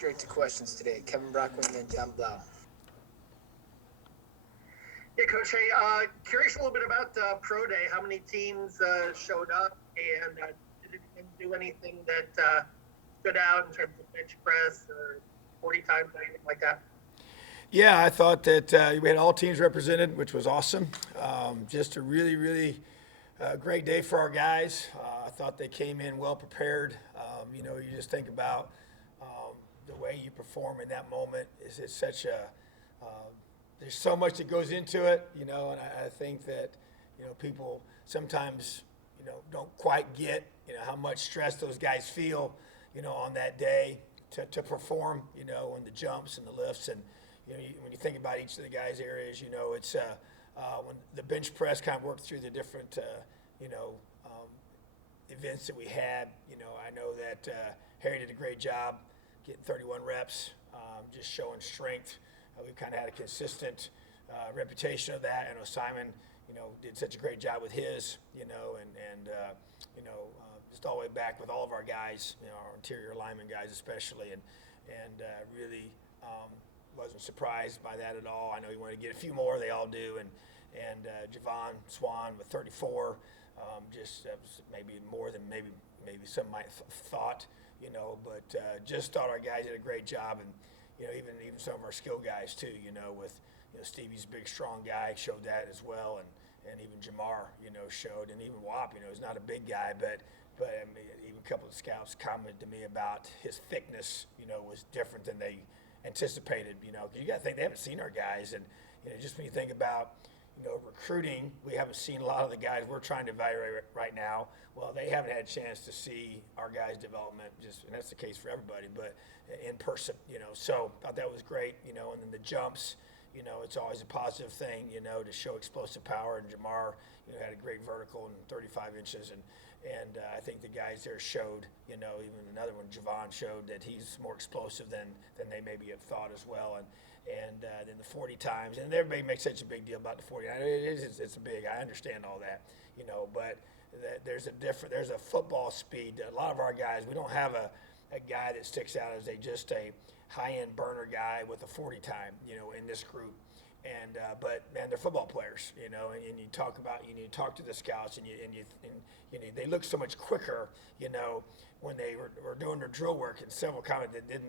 straight to questions today. Kevin Brockman and John Blau. Yeah, Coach. Hey, curious a little bit about Pro Day. How many teams showed up, and did it do anything that stood out in terms of bench press or 40 times, anything like that? Yeah, I thought that we had all teams represented, which was awesome. Just a really, really great day for our guys. I thought they came in well prepared. You just think about the way you perform in that moment. It's such a there's so much that goes into it, and I think that people sometimes don't quite get how much stress those guys feel on that day to perform in the jumps and the lifts. And when you think about each of the guys' areas, it's when the bench press kind of worked through the different events that we had. I know that Harry did a great job getting 31 reps, just showing strength. We've kind of had a consistent reputation of that. I know Simon, did such a great job with his, just all the way back with all of our guys, our interior lineman guys especially, and really wasn't surprised by that at all. I know he wanted to get a few more, they all do, and Javon Swan with 34, just maybe more than maybe some might have thought, but just thought our guys did a great job, and even some of our skill guys too, with Stevie's a big strong guy, showed that as well, and even Jamar, showed, and even Wap, he's not a big guy, but I mean, even a couple of scouts commented to me about his thickness, was different than they anticipated, because you got to think they haven't seen our guys, and just when you think about recruiting, we haven't seen a lot of the guys we're trying to evaluate right now. Well, they haven't had a chance to see our guys' development, and that's the case for everybody, but in person, So thought that was great, and then the jumps, it's always a positive thing, to show explosive power. And Jamar, had a great vertical and 35 inches, and I think the guys there showed, even another one, Javon, showed that he's more explosive than they maybe have thought as well. And then the 40 times, and everybody makes such a big deal about the 40. It's big. I understand all that, but there's a football speed. A lot of our guys, we don't have a guy that sticks out as just a high-end burner guy with a 40 time, in this group. And but man, they're football players, and you talk to the scouts, and they look so much quicker, when they were doing their drill work. And several commented that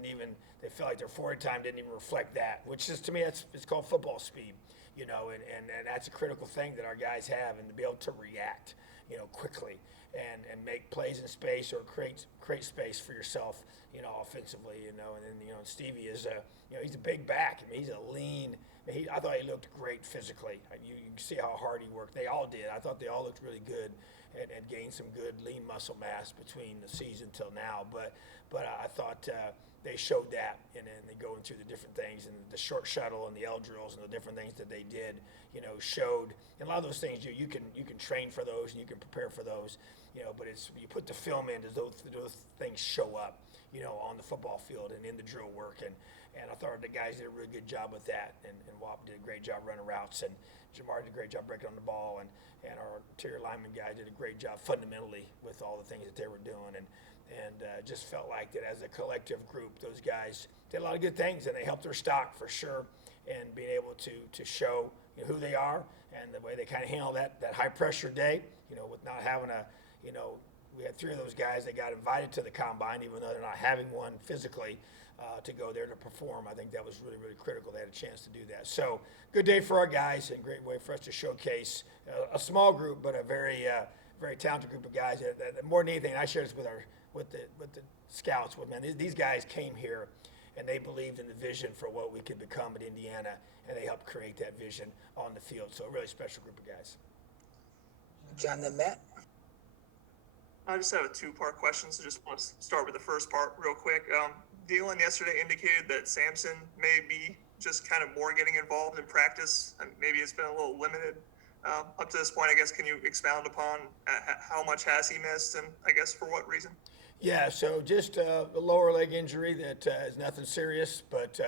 they felt like their 40 time didn't even reflect that, which is, to me, it's called football speed, and that's a critical thing that our guys have, and to be able to react, quickly and make plays in space or create space for yourself, offensively, and then Stevie is he's a big back. I mean, he's a lean. I thought he looked great physically. You can see how hard he worked. They all did. I thought they all looked really good and gained some good lean muscle mass between the season till now. But I thought they showed that, and then they going through the different things, and the short shuttle and the L drills and the different things that they did, showed. And a lot of those things you can train for those and you can prepare for those, but it's you put the film in, does those things show up, on the football field and in the drill work. And I thought the guys did a really good job with that, and Wap did a great job running routes, and Jamar did a great job breaking on the ball, and our interior lineman guy did a great job fundamentally with all the things that they were doing, and just felt like that as a collective group, those guys did a lot of good things, and they helped their stock for sure, and being able to show who they are and the way they kind of handle that high pressure day, with not having we had 3 of those guys that got invited to the combine, even though they're not having one physically, to go there to perform. I think that was really, really critical. They had a chance to do that. So good day for our guys, and great way for us to showcase a small group, but a very, very talented group of guys. That more than anything, I shared this with the scouts. These guys came here, and they believed in the vision for what we could become at Indiana, and they helped create that vision on the field. So a really special group of guys. John, then Matt. I just have a 2-part question, so just want to start with the first part real quick. Dylan yesterday indicated that Samson may be just kind of more getting involved in practice, and maybe it's been a little limited up to this point. I guess, can you expound upon how much has he missed, and I guess for what reason? Yeah, so just a lower leg injury that is nothing serious, but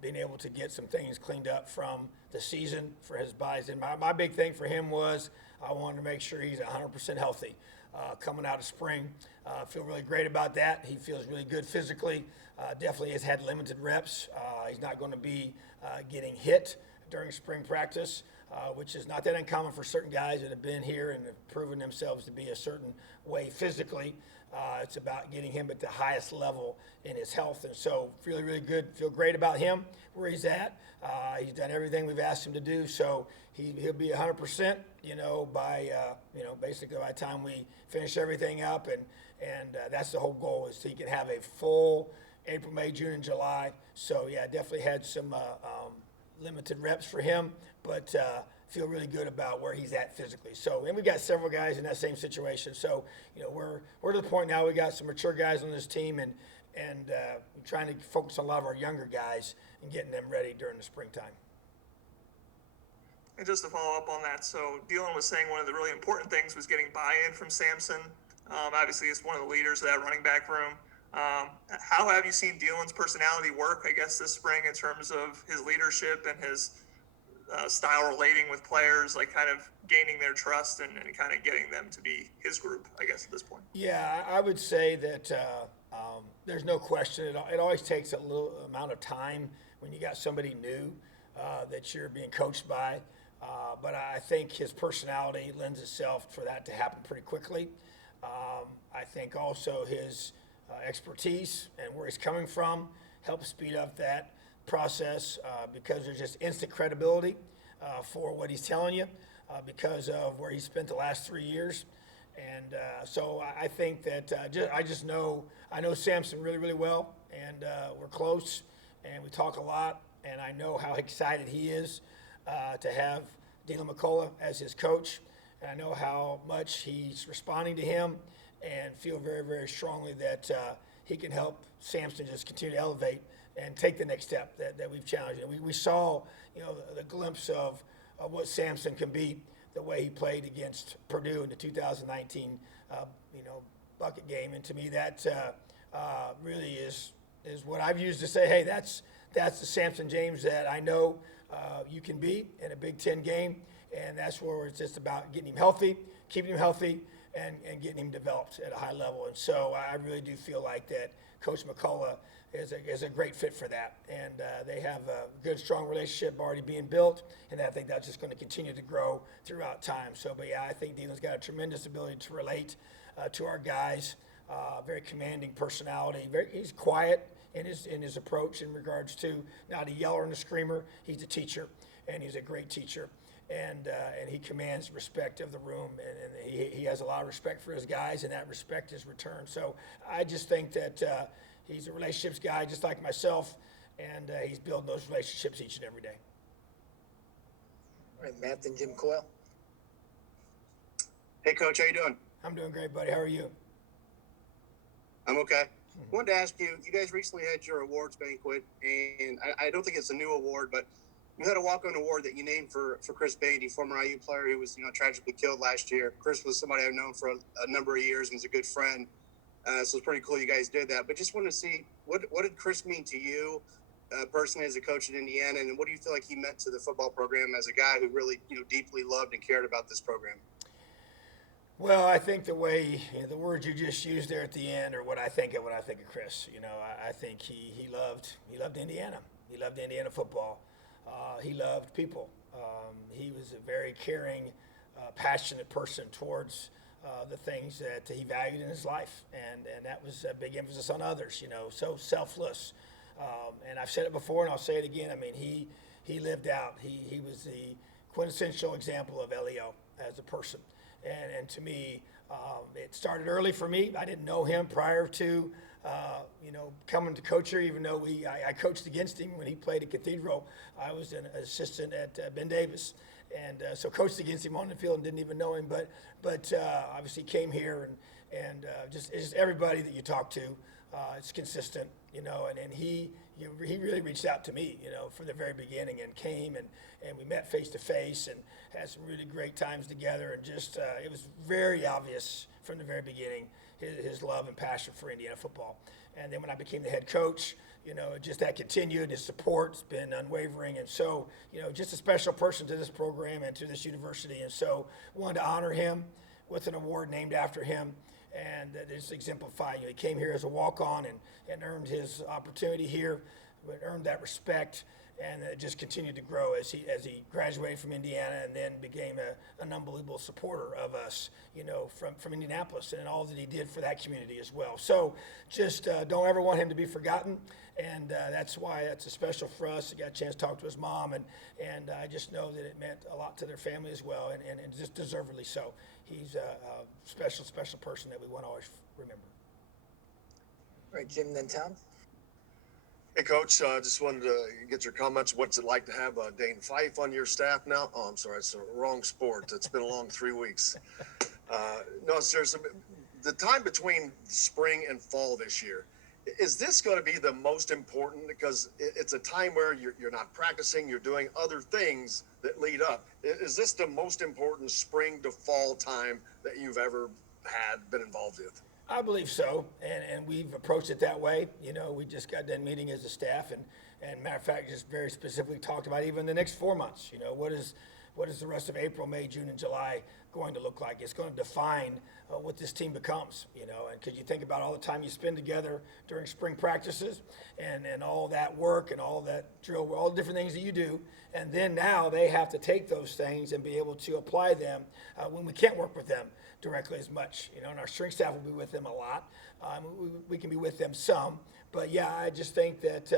being able to get some things cleaned up from the season for his buys. And my big thing for him was I wanted to make sure he's 100% healthy. coming out of spring. Feel really great about that. He feels really good physically. Definitely has had limited reps. He's not going to be getting hit during spring practice, which is not that uncommon for certain guys that have been here and have proven themselves to be a certain way physically. It's about getting him at the highest level in his health, and so really, really good. Feel great about him, where he's at. He's done everything we've asked him to do, so he'll be 100%, by, basically by the time we finish everything up, and that's the whole goal, is so he can have a full April, May, June, and July. So, yeah, definitely had some limited reps for him, but feel really good about where he's at physically. So, and we got several guys in that same situation. So, we're to the point now we got some mature guys on this team, and we're trying to focus on a lot of our younger guys and getting them ready during the springtime. And just to follow up on that, so Dylan was saying one of the really important things was getting buy-in from Samson. Obviously, he's one of the leaders of that running back room. How have you seen Dylan's personality work, I guess, this spring in terms of his leadership and his style relating with players, like kind of gaining their trust and kind of getting them to be his group, I guess, at this point? Yeah, I would say that there's no question. It always takes a little amount of time when you got somebody new that you're being coached by. But I think his personality lends itself for that to happen pretty quickly. I think also his expertise and where he's coming from helps speed up that process because there's just instant credibility for what he's telling you because of where he spent the last 3 years. And so I think that I know Samson really, really well, and we're close, and we talk a lot, and I know how excited he is to have Dylan McCullough as his coach, and I know how much he's responding to him, and feel very, very strongly that he can help Samson just continue to elevate and take the next step that we've challenged. And we saw, the glimpse of what Samson can be, the way he played against Purdue in the 2019, bucket game. And to me, that really is what I've used to say, hey, that's the Samson James that I know you can be in a Big Ten game. And that's where it's just about getting him healthy, keeping him healthy, and getting him developed at a high level. And so I really do feel like that Coach McCullough is a great fit for that. And they have a good, strong relationship already being built, and I think that's just going to continue to grow throughout time. So, but yeah, I think Dylan's got a tremendous ability to relate to our guys, very commanding personality. He's quiet in his approach in regards to not a yeller and a screamer. He's a teacher, and he's a great teacher. And he commands respect of the room, and he has a lot of respect for his guys, and that respect is returned. So I just think that he's a relationships guy just like myself, and he's building those relationships each and every day. All right, Matt and Jim Coyle. Hey, Coach, how you doing? I'm doing great, buddy. How are you? I'm okay. Wanted to ask you, you guys recently had your awards banquet, and I don't think it's a new award, but you had a walk-on award that you named for Chris Bandy, former IU player who was tragically killed last year. Chris was somebody I've known for a number of years and is a good friend. So it's pretty cool you guys did that. But just wanted to see, what did Chris mean to you personally as a coach at Indiana, and what do you feel like he meant to the football program as a guy who really deeply loved and cared about this program? Well, I think the way the words you just used there at the end are what I think of when I think of Chris. I think he loved Indiana. He loved Indiana football. He loved people. He was a very caring, passionate person towards the things that he valued in his life, and that was a big emphasis on others. So selfless. And I've said it before, and I'll say it again. I mean, he lived out. He was the quintessential example of Leo as a person. And to me, it started early for me. I didn't know him prior to coming to coach here, even though I coached against him when he played at Cathedral. I was an assistant at Ben Davis, and so coached against him on the field and didn't even know him. But obviously came here and just everybody that you talk to, it's consistent, and he really reached out to me, from the very beginning, and came and we met face to face and had some really great times together, and just it was very obvious from the very beginning his love and passion for Indiana football. And then when I became the head coach, just that continued. His support's been unwavering, and so just a special person to this program and to this university. And so wanted to honor him with an award named after him, and that is exemplified. He came here as a walk-on and earned his opportunity here, but earned that respect, and it just continued to grow as he graduated from Indiana and then became an unbelievable supporter of us, from Indianapolis, and all that he did for that community as well. So just don't ever want him to be forgotten, and that's why that's special for us. I got a chance to talk to his mom, and I just know that it meant a lot to their family as well, and just deservedly so. He's a special person that we want to always remember. All right, Jim, then Tom. Hey, Coach, just wanted to get your comments. What's it like to have Dane Fife on your staff now? Oh, I'm sorry, it's the wrong sport. It's been a long 3 weeks. No, seriously, the time between spring and fall this year, is this going to be the most important? Because it's a time where you're not practicing, you're doing other things that lead up. Is this the most important spring to fall time that you've ever been involved with? I believe so, and we've approached it that way. We just got done meeting as a staff, and matter of fact, just very specifically talked about even the next 4 months. What is the rest of April, May, June, and July going to look like? It's going to define what this team becomes, and because you think about all the time you spend together during spring practices and all that work and all that drill, all the different things that you do, and then now they have to take those things and be able to apply them when we can't work with them directly as much, and our strength staff will be with them a lot. We can be with them some, but yeah, I just think that,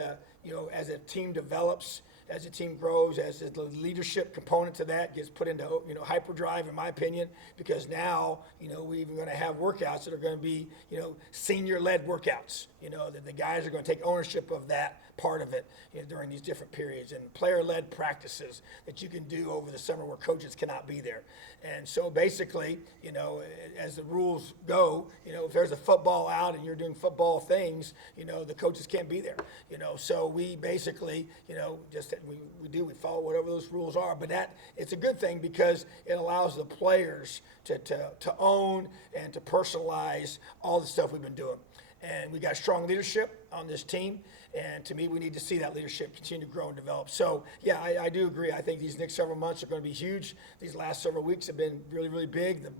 as a team develops, as a team grows, as the leadership component to that gets put into, hyperdrive, in my opinion, because now, we're even going to have workouts that are going to be, senior-led workouts, that the guys are going to take ownership of that part of it during these different periods, and player-led practices that you can do over the summer where coaches cannot be there. And so basically, as the rules go, if there's a football out and you're doing football things, the coaches can't be there. So we basically, we follow whatever those rules are. But it's a good thing because it allows the players to own and to personalize all the stuff we've been doing. And we got strong leadership on this team. And to me, we need to see that leadership continue to grow and develop. So, yeah, I do agree. I think these next several months are going to be huge. These last several weeks have been really, really big. The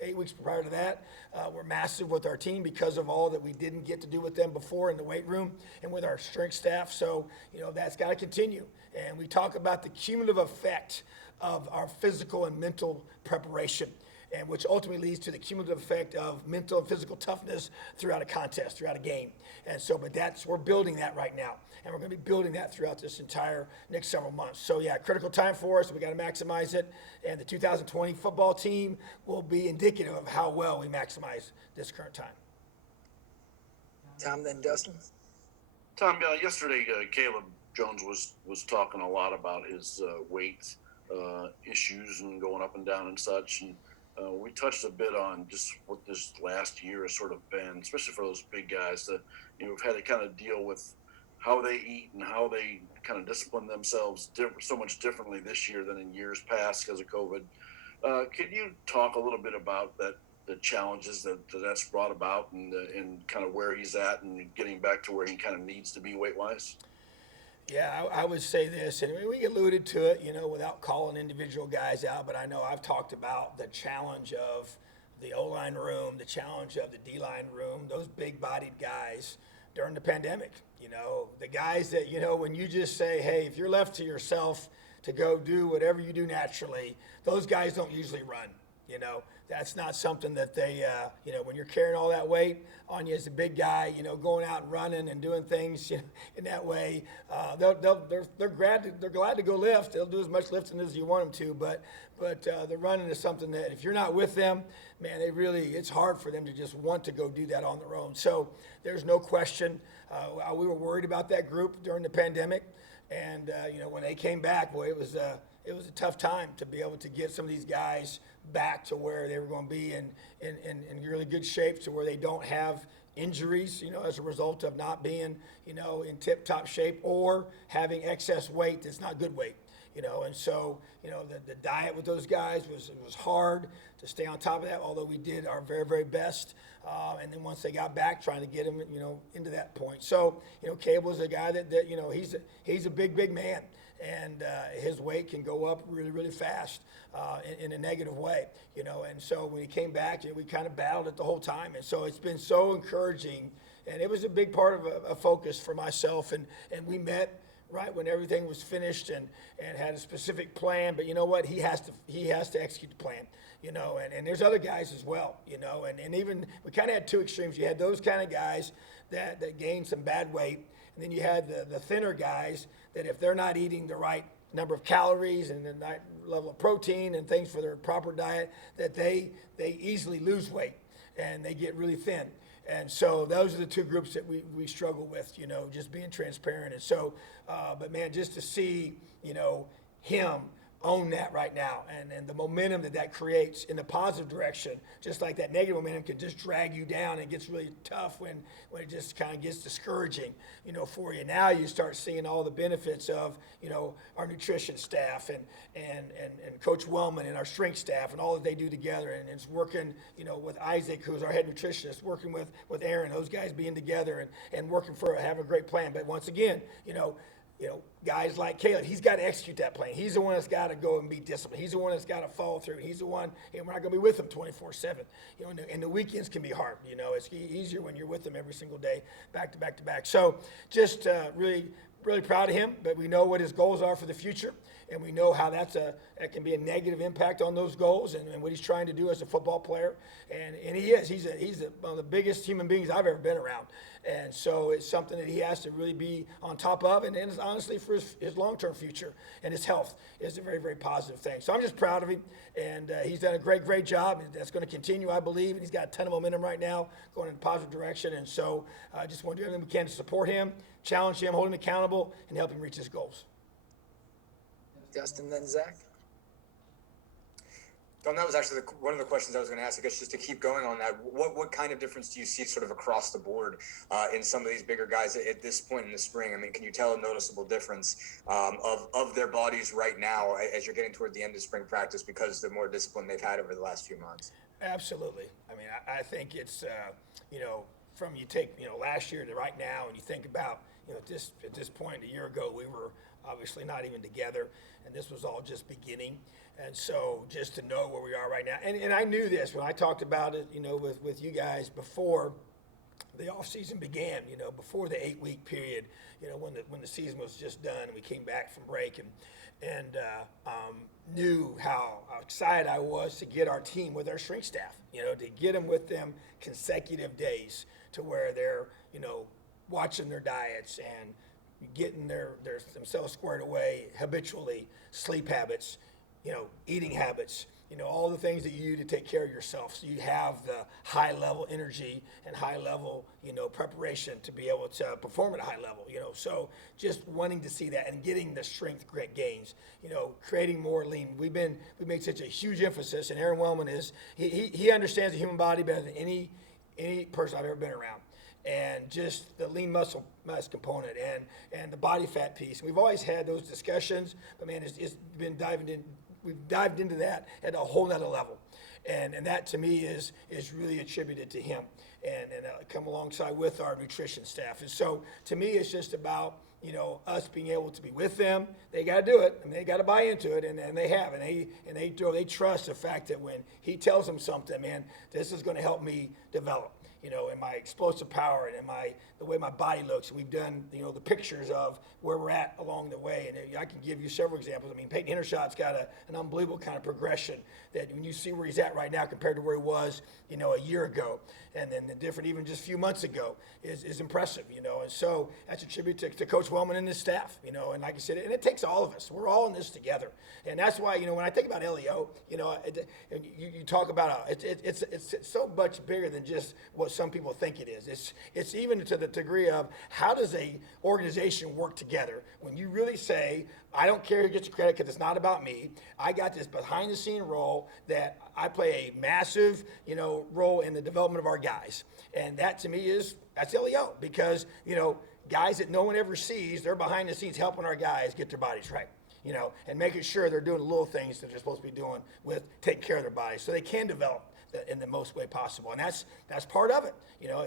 8 weeks prior to that were massive with our team because of all that we didn't get to do with them before in the weight room and with our strength staff. So, that's got to continue. And we talk about the cumulative effect of our physical and mental preparation, and which ultimately leads to the cumulative effect of mental and physical toughness throughout a contest, throughout a game. And so, but we're building that right now, and we're going to be building that throughout this entire next several months. So yeah, critical time for us. We got to maximize it, and the 2020 football team will be indicative of how well we maximize this current time. Tom, then Dustin. Tom, yesterday Caleb Jones was talking a lot about his weight issues and going up and down and such, and we touched a bit on just what this last year has sort of been, especially for those big guys that, have had to kind of deal with how they eat and how they kind of discipline themselves so much differently this year than in years past because of COVID. Could you talk a little bit about the challenges that's brought about and kind of where he's at and getting back to where he kind of needs to be weight-wise? Yeah, I would say this, and we alluded to it, without calling individual guys out, but I know I've talked about the challenge of the O-line room, the challenge of the D-line room, those big-bodied guys during the pandemic. The guys that, when you just say, hey, if you're left to yourself to go do whatever you do naturally, those guys don't usually run. That's not something that they, when you're carrying all that weight on you as a big guy, going out and running and doing things in that way, they're glad to go lift. They'll do as much lifting as you want them to, but the running is something that if you're not with them, man, it's hard for them to just want to go do that on their own. So there's no question. We were worried about that group during the pandemic, and when they came back, boy, it was a tough time to be able to get some of these guys back to where they were going to be in really good shape, to where they don't have injuries, as a result of not being, in tip-top shape or having excess weight that's not good weight. And so, the diet with those guys was hard to stay on top of that, although we did our very, very best. And then once they got back, trying to get him, into that point. So, Cable is a guy that he's a big, big man. And his weight can go up really, really fast in a negative way, And so when he came back, we kind of battled it the whole time. And so it's been so encouraging. And it was a big part of a focus for myself. And we met right when everything was finished and had a specific plan. But you know what? He has to execute the plan, And there's other guys as well, And even we kind of had two extremes. You had those kind of guys that gained some bad weight. And then you had the thinner guys that if they're not eating the right number of calories and the right level of protein and things for their proper diet, that they easily lose weight and they get really thin. And so those are the two groups that we struggle with, just being transparent. And so, but man, just to see, him own that right now and the momentum that creates in the positive direction, just like that negative momentum can just drag you down and gets really tough when it just kind of gets discouraging, for you. Now you start seeing all the benefits of, our nutrition staff and Coach Wellman and our strength staff and all that they do together. And it's working, with Isaac, who's our head nutritionist, working with Aaron, those guys being together and working for having a great plan. But once again, guys like Caleb, he's got to execute that plan. He's the one that's got to go and be disciplined. He's the one that's got to follow through. He's the one, and we're not going to be with him 24/7. And the weekends can be hard. It's easier when you're with them every single day, back to back to back. So just really, really proud of him, but we know what his goals are for the future, and we know how that can be a negative impact on those goals and what he's trying to do as a football player. And he is. He's one of the biggest human beings I've ever been around. And so it's something that he has to really be on top of. And it's honestly for his long-term future and his health is a very, very positive thing. So I'm just proud of him. And he's done a great, great job. And that's going to continue, I believe. And he's got a ton of momentum right now going in a positive direction. And so I just want to do everything we can to support him, challenge him, hold him accountable, and help him reach his goals. Justin, then Zach. Tom, that was actually one of the questions I was going to ask. I guess just to keep going on that, what kind of difference do you see sort of across the board in some of these bigger guys at this point in the spring? I mean, can you tell a noticeable difference of their bodies right now as you're getting toward the end of spring practice because of the more discipline they've had over the last few months? Absolutely. I mean, I think it's, from you take, last year to right now, and you think about, at this point a year ago, we were obviously not even together, and this was all just beginning. And so just to know where we are right now, and I knew this when I talked about it, with you guys before the off season began, before the 8-week period, when the season was just done and we came back from break and knew how excited I was to get our team with our strength staff, to get them with them consecutive days to where they're, watching their diets and getting themselves squared away habitually, sleep habits, eating habits, all the things that you do to take care of yourself. So you have the high level energy and high level, preparation to be able to perform at a high level, So just wanting to see that and getting the strength gains, creating more lean. We made such a huge emphasis, and Aaron Wellman he understands the human body better than any person I've ever been around. And just the lean muscle mass component and the body fat piece. We've always had those discussions, but man, it's been we've dived into that at a whole nother level. And that to me is really attributed to him and come alongside with our nutrition staff. And so to me, it's just about, us being able to be with them. They got to do it, and they got to buy into it, and they have, and they trust the fact that when he tells them something, man, this is going to help me develop. And my explosive power and the way my body looks. We've done, the pictures of where we're at along the way. And I can give you several examples. I mean, Peyton Hendershot's got an unbelievable kind of progression that when you see where he's at right now compared to where he was, a year ago, and then the different even just a few months ago is impressive, And so that's a tribute to Coach Wellman and his staff, And like I said, and it takes all of us. We're all in this together. And that's why, when I think about LEO, you talk about it's so much bigger than just what some people think it is. It's even to the degree of how does a organization work together when you really say, I don't care who gets the credit because it's not about me. I got this behind the scene role that I play a massive, role in the development of our guys. And that to me that's LEO because, guys that no one ever sees, they're behind the scenes helping our guys get their bodies right. and making sure they're doing the little things that they're supposed to be doing with taking care of their bodies so they can develop in the most way possible. And that's part of it,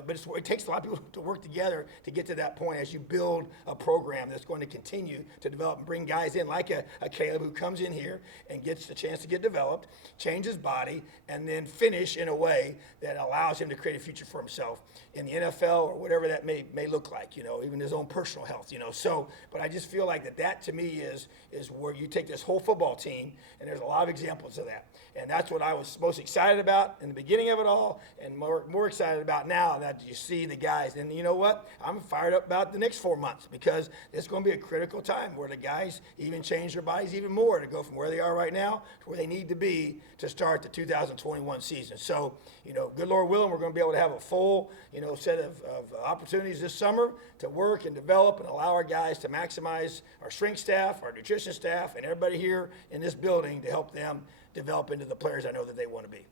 but it takes a lot of people to work together to get to that point as you build a program that's going to continue to develop and bring guys in like a Caleb who comes in here and gets the chance to get developed, change his body, and then finish in a way that allows him to create a future for himself in the NFL or whatever that may look like, even his own personal health, So, but I just feel like that to me is where you take this whole football team, and there's a lot of examples of that. And that's what I was most excited about in the beginning of it all, and more excited about now that you see the guys. And you know what? I'm fired up about the next 4 months because it's going to be a critical time where the guys even change their bodies even more to go from where they are right now to where they need to be to start the 2021 season. So, good Lord willing, we're going to be able to have a full, set of opportunities this summer to work and develop and allow our guys to maximize our strength staff, our nutrition staff, and everybody here in this building to help them develop into the players I know that they want to be.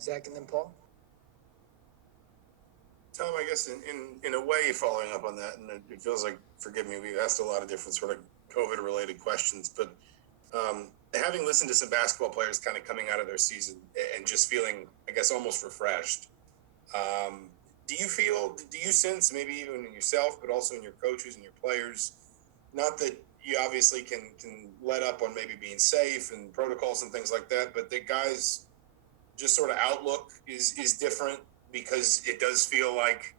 Zach and then Paul. Tom, I guess in a way, following up on that, and it feels like, forgive me, we've asked a lot of different sort of COVID-related questions, but having listened to some basketball players kind of coming out of their season and just feeling, I guess, almost refreshed, do you sense maybe even in yourself, but also in your coaches and your players, not that you obviously can let up on maybe being safe and protocols and things like that, but the guys' just sort of outlook is different because it does feel like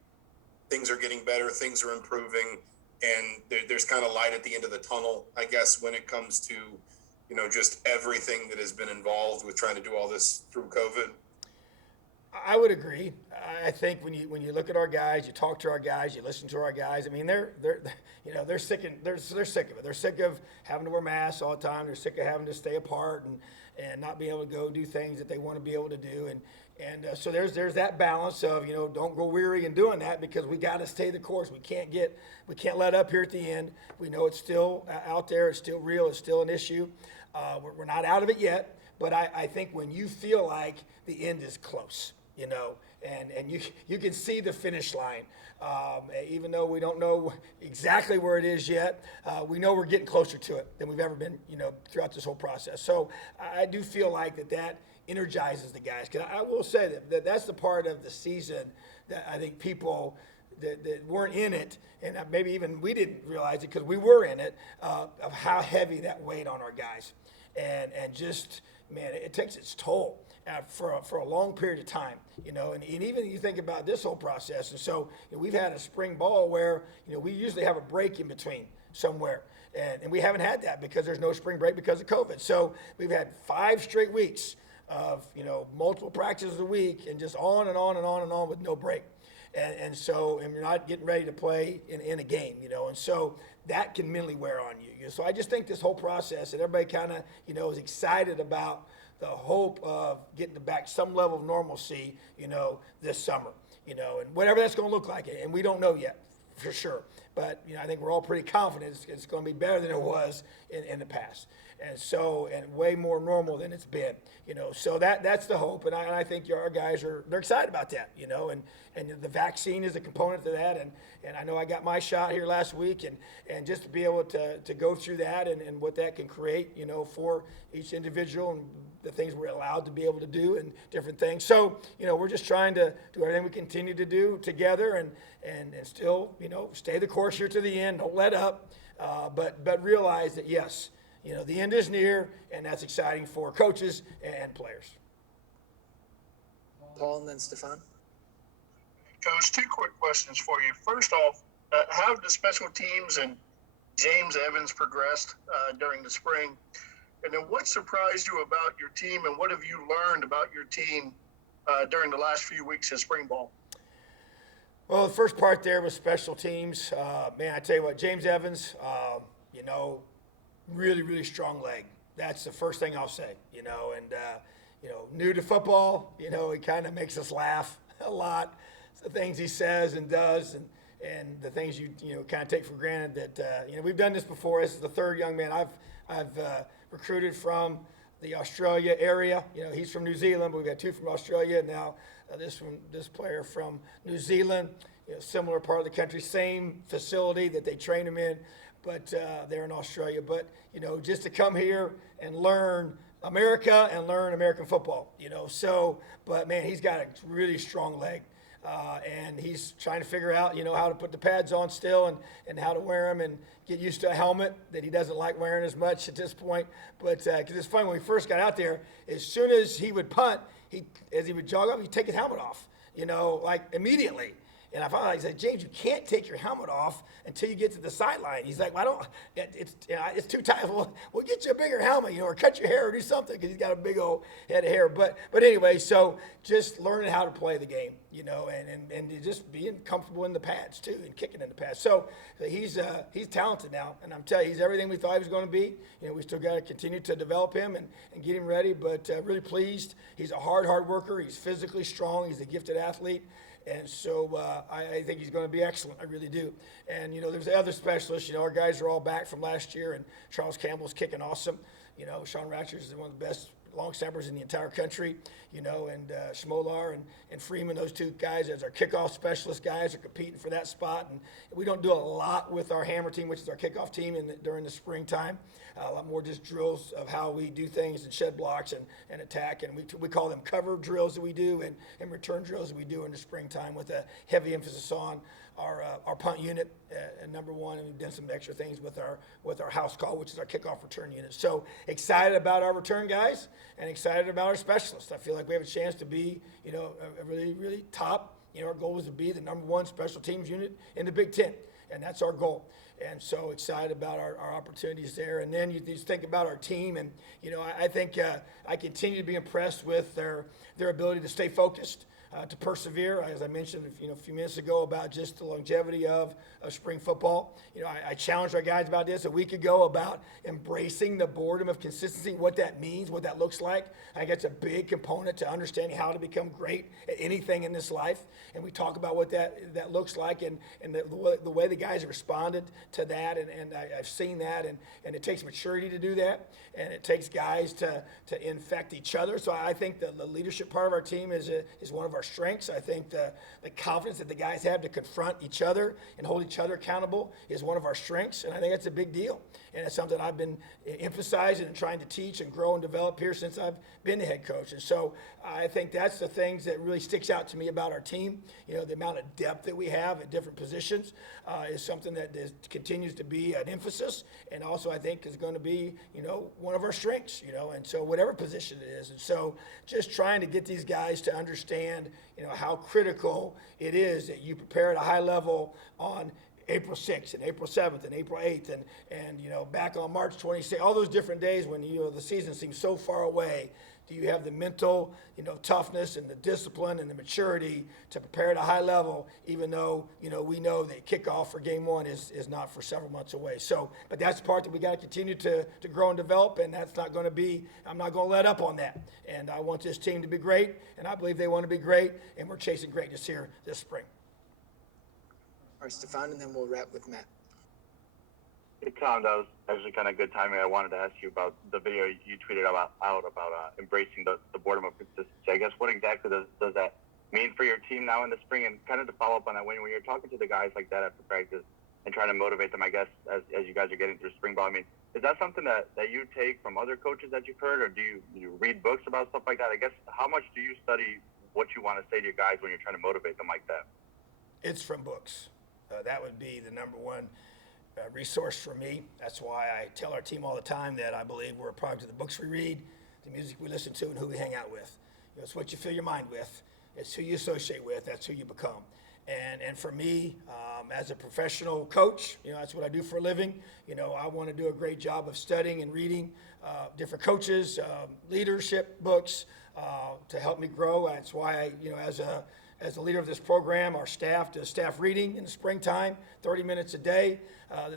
things are getting better, things are improving, and there's kind of light at the end of the tunnel, I guess, when it comes to, just everything that has been involved with trying to do all this through COVID. I would agree. I think when you look at our guys, you talk to our guys, you listen to our guys. I mean, they're sick of it. They're sick of having to wear masks all the time. They're sick of having to stay apart and not being able to go do things that they want to be able to do. And so there's that balance of don't grow weary in doing that because we got to stay the course. We can't let up here at the end. We know it's still out there. It's still real. It's still an issue. We're not out of it yet. But I think when you feel like the end is close, and you can see the finish line, even though we don't know exactly where it is yet, we know we're getting closer to it than we've ever been, throughout this whole process. So I do feel like that energizes the guys. Because I will say that's the part of the season that I think people that weren't in it, and maybe even we didn't realize it because we were in it, of how heavy that weighed on our guys. And just, man, it takes its toll for a long period of time, and even you think about this whole process. And so we've had a spring ball where, we usually have a break in between somewhere. And we haven't had that because there's no spring break because of COVID. So we've had 5 straight weeks of, multiple practices a week and just on and on and on and on with no break. And so you're not getting ready to play in a game, and so that can mentally wear on you. So I just think this whole process and everybody kind of, is excited about the hope of getting back some level of normalcy, this summer, and whatever that's going to look like. And we don't know yet for sure. But, I think we're all pretty confident it's going to be better than it was in the past. And way more normal than it's been, so that's the hope. And I think our guys they're excited about that, and the vaccine is a component to that. And I know I got my shot here last week and just to be able to go through that and what that can create, for each individual and the things we're allowed to be able to do and different things. So, we're just trying to do everything we continue to do together and still, stay the course here to the end. Don't let up, but realize that, yes, the end is near, and that's exciting for coaches and players. Paul and then Stefan. Coach, 2 quick questions for you. First off, how have the special teams and James Evans progressed during the spring? And then what surprised you about your team, and what have you learned about your team during the last few weeks of spring ball? Well, the first part there was special teams. Man, I tell you what, James Evans, really, really strong leg. That's the first thing I'll say, new to football, he kind of makes us laugh a lot. The things he says and does and the things you kind of take for granted that, we've done this before. This is the 3rd young man I've recruited from the Australia area. He's from New Zealand, but we've got 2 from Australia. And now this player from New Zealand. similar part of the country, same facility that they train them in, but they're in Australia. But, just to come here and learn America and learn American football, but man, he's got a really strong leg. And he's trying to figure out, how to put the pads on still and how to wear them and get used to a helmet that he doesn't like wearing as much at this point. But because it's funny, when we first got out there, as soon as he would punt, as he would jog up, he'd take his helmet off, like immediately. And I found out, he said, James, you can't take your helmet off until you get to the sideline. He's like, well, it's too tight. We'll get you a bigger helmet, or cut your hair or do something, because he's got a big old head of hair. But anyway, so just learning how to play the game, and just being comfortable in the pads too, and kicking in the pads. So he's talented now, and I'm telling you, he's everything we thought he was going to be. We still got to continue to develop him and get him ready, but really pleased. He's a hard worker. He's physically strong. He's a gifted athlete. And so I think he's going to be excellent. I really do. And, there's the other specialists. Our guys are all back from last year, and Charles Campbell's kicking awesome. Sean Ratchers is one of the best long snappers in the entire country, and Schmolar and Freeman, those two guys as our kickoff specialist guys are competing for that spot. And we don't do a lot with our hammer team, which is our kickoff team during the springtime. A lot more just drills of how we do things and shed blocks and attack. And we call them cover drills that we do and return drills that we do in the springtime with a heavy emphasis on our punt unit, number one, and we've done some extra things with our house call, which is our kickoff return unit. So excited about our return guys and excited about our specialists. I feel like we have a chance to be, a really, really top. Our goal is to be the number one special teams unit in the Big Ten, and that's our goal. And so excited about our opportunities there. And then you just think about our team, and I think I continue to be impressed with their ability to stay focused. To persevere, as I mentioned a few minutes ago, about just the longevity of spring football. I challenged our guys about this a week ago about embracing the boredom of consistency, what that means, what that looks like. I think it's a big component to understanding how to become great at anything in this life. And we talk about what that looks like and the way the guys have responded to that. And I've seen that. And it takes maturity to do that. And it takes guys to infect each other. So I think the leadership part of our team is one of our strengths. I think the confidence that the guys have to confront each other and hold each other accountable is one of our strengths, and I think that's a big deal. And it's something I've been emphasizing and trying to teach and grow and develop here since I've been the head coach. And so I think that's the things that really sticks out to me about our team. The amount of depth that we have at different positions is something that continues to be an emphasis, and also I think is going to be, one of our strengths, and so whatever position it is. And so just trying to get these guys to understand, how critical it is that you prepare at a high level on April 6th and April 7th and April 8th and back on March 26th, all those different days when, the season seems so far away. Do you have the mental, toughness and the discipline and the maturity to prepare at a high level, even though, we know that kickoff for game one is not for several months away. So, but that's the part that we got to continue to grow and develop, and that's not going to be, I'm not going to let up on that. And I want this team to be great, and I believe they want to be great, and we're chasing greatness here this spring. All right, Stefan, and then we'll wrap with Matt. Hey, Tom, that was actually kind of good timing. I wanted to ask you about the video you tweeted about embracing the boredom of consistency. I guess what exactly does that mean for your team now in the spring? And kind of to follow up on that, when you're talking to the guys like that after practice and trying to motivate them, I guess, as you guys are getting through spring ball, I mean, is that something that you take from other coaches that you've heard, or do you read books about stuff like that? I guess, how much do you study what you want to say to your guys when you're trying to motivate them like that? It's from books. That would be the number one resource for me. That's why I tell our team all the time that I believe we're a product of the books we read, the music we listen to, and who we hang out with. It's what you fill your mind with. It's who you associate with. That's who you become. And for me, as a professional coach, that's what I do for a living. I want to do a great job of studying and reading different coaches, leadership books to help me grow. That's why as a leader of this program, our staff does staff reading in the springtime, 30 minutes a day.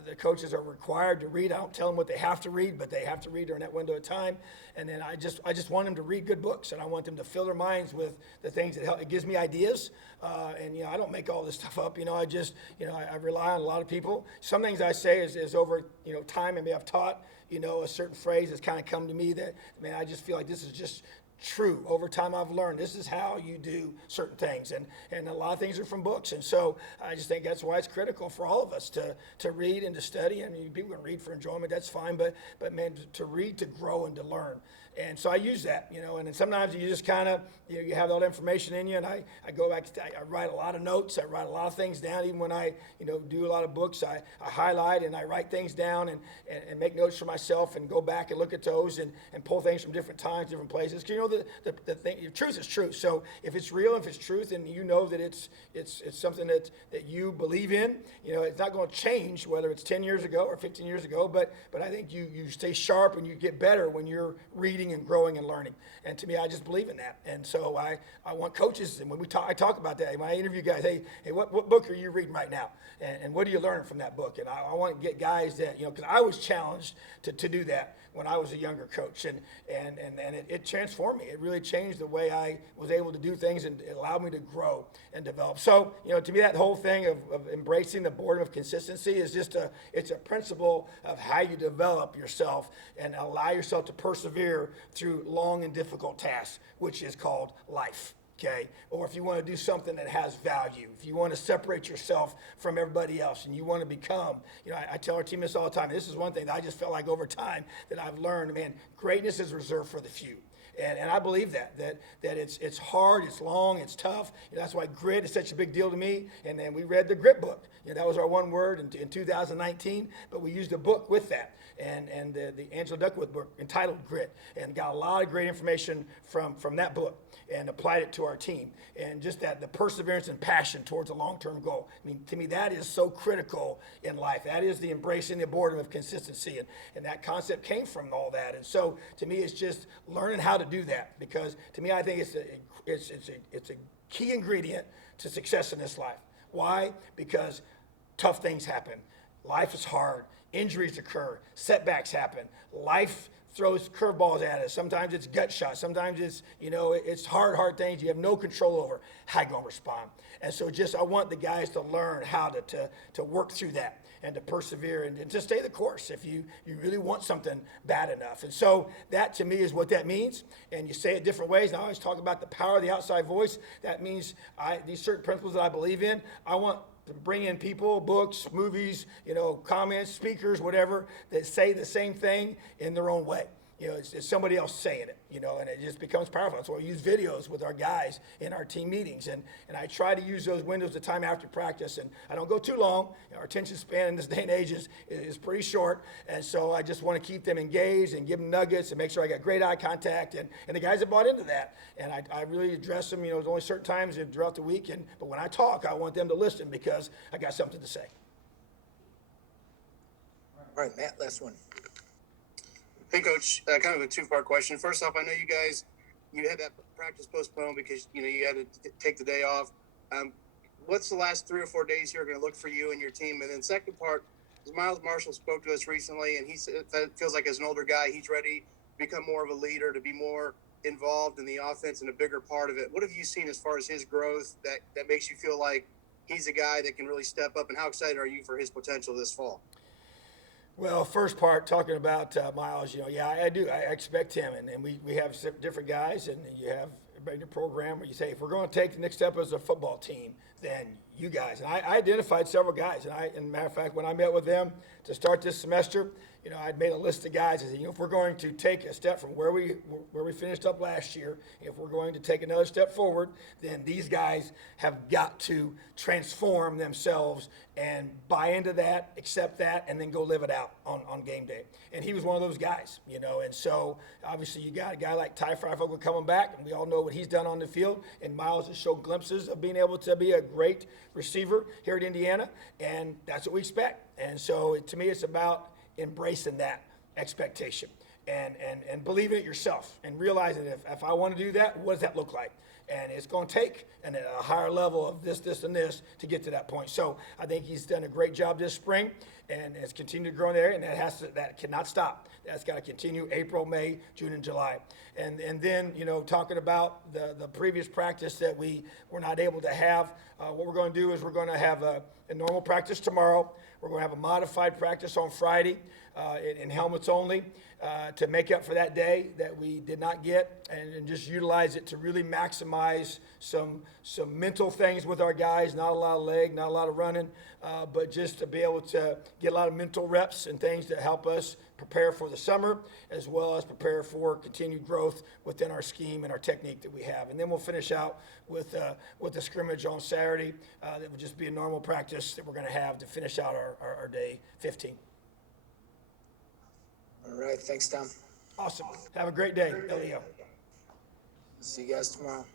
The coaches are required to read. I don't tell them what they have to read, but they have to read during that window of time. And then I just want them to read good books, and I want them to fill their minds with the things that help. It gives me ideas, and I don't make all this stuff up. I rely on a lot of people. Some things I say is over time. I may have taught a certain phrase that's kind of come to me that, man, I just feel like this is just true. Over time, I've learned this is how you do certain things, and a lot of things are from books. And so I just think that's why it's critical for all of us to read and to study. I mean, people can read for enjoyment, that's fine, but man, to read, to grow, and to learn. And so I use that, and then sometimes you just kind of, you have all that information in you, and I go back, I write a lot of notes, I write a lot of things down. Even when I, do a lot of books, I highlight and I write things down and make notes for myself and go back and look at those and pull things from different times, different places. Because the thing, truth is truth. So if it's real, if it's truth, and that it's something that you believe in, it's not going to change whether it's 10 years ago or 15 years ago, but I think you stay sharp and you get better when you're reading and growing and learning. And to me, I just believe in that. And so I want coaches, and when I talk about that, when I interview guys, hey, what book are you reading right now? And what are you learning from that book? And I want to get guys that, because I was challenged to do that when I was a younger coach, and it transformed me. It really changed the way I was able to do things, and it allowed me to grow and develop. So, to me, that whole thing of embracing the boredom of consistency is just it's a principle of how you develop yourself and allow yourself to persevere through long and difficult tasks, which is called life. Okay, or if you want to do something that has value, if you want to separate yourself from everybody else and you want to become, I tell our team this all the time. This is one thing that I just felt like over time that I've learned, man, greatness is reserved for the few. And I believe that it's hard, it's long, it's tough. That's why grit is such a big deal to me. And then we read the grit book. That was our one word in 2019, but we used a book with that. And the Angela Duckworth book entitled Grit, and got a lot of great information from that book and applied it to our team. And just that the perseverance and passion towards a long-term goal. I mean, to me, that is so critical in life. That is the embracing the boredom of consistency. And that concept came from all that. And so to me, it's just learning how to do that, because to me, I think it's a key ingredient to success in this life. Why? Because tough things happen. Life is hard. Injuries occur. Setbacks happen. Life throws curveballs at us. Sometimes it's gut shots. Sometimes it's, it's hard things you have no control over. How you gonna respond? And so I want the guys to learn how to work through that and to persevere and to stay the course if you really want something bad enough. And so that to me is what that means. And you say it different ways. And I always talk about the power of the outside voice. That means these certain principles that I believe in, I want to bring in people, books, movies, comments, speakers, whatever, that say the same thing in their own way. It's somebody else saying it, and it just becomes powerful. So we use videos with our guys in our team meetings, and I try to use those windows of time after practice, and I don't go too long. Our attention span in this day and age is pretty short, and so I just want to keep them engaged and give them nuggets and make sure I got great eye contact, and the guys have bought into that, and I really address them, there's only certain times throughout the week, but when I talk, I want them to listen because I got something to say. All right, Matt, last one. Hey, Coach, kind of a two-part question. First off, I know you had that practice postponed because, you had to take the day off. What's the last 3 or 4 days here going to look for you and your team? And then second part, Miles Marshall spoke to us recently, and he said that feels like as an older guy, he's ready to become more of a leader, to be more involved in the offense and a bigger part of it. What have you seen as far as his growth that makes you feel like he's a guy that can really step up, and how excited are you for his potential this fall? Well, first part, talking about Miles, I do. I expect him, and we have different guys, and you have in your program where you say, if we're going to take the next step as a football team, then you guys. And I identified several guys, and matter of fact, when I met with them to start this semester, I'd made a list of guys. I said, if we're going to take a step from where we finished up last year, if we're going to take another step forward, then these guys have got to transform themselves and buy into that, accept that, and then go live it out on game day. And he was one of those guys, and so obviously you got a guy like Ty Freifogel coming back, and we all know what he's done on the field, and Miles has shown glimpses of being able to be a great receiver here at Indiana, and that's what we expect. And so to me, it's about embracing that expectation and believing it yourself and realizing if I want to do that, what does that look like? And it's going to take a higher level of this, and this to get to that point. So I think he's done a great job this spring, and it's continued to grow in there, and that cannot stop. That's got to continue April, May, June, and July. And then, talking about the previous practice that we were not able to have What we're going to do is we're going to have a normal practice tomorrow. We're going to have a modified practice on Friday in helmets only to make up for that day that we did not get, and just utilize it to really maximize some mental things with our guys. Not a lot of leg, not a lot of running, but just to be able to get a lot of mental reps and things that help us prepare for the summer, as well as prepare for continued growth within our scheme and our technique that we have. And then we'll finish out with a scrimmage on Saturday that would just be a normal practice that we're going to have to finish out our day 15. All right. Thanks, Tom. Awesome. Have a great day, Leo. See you guys tomorrow.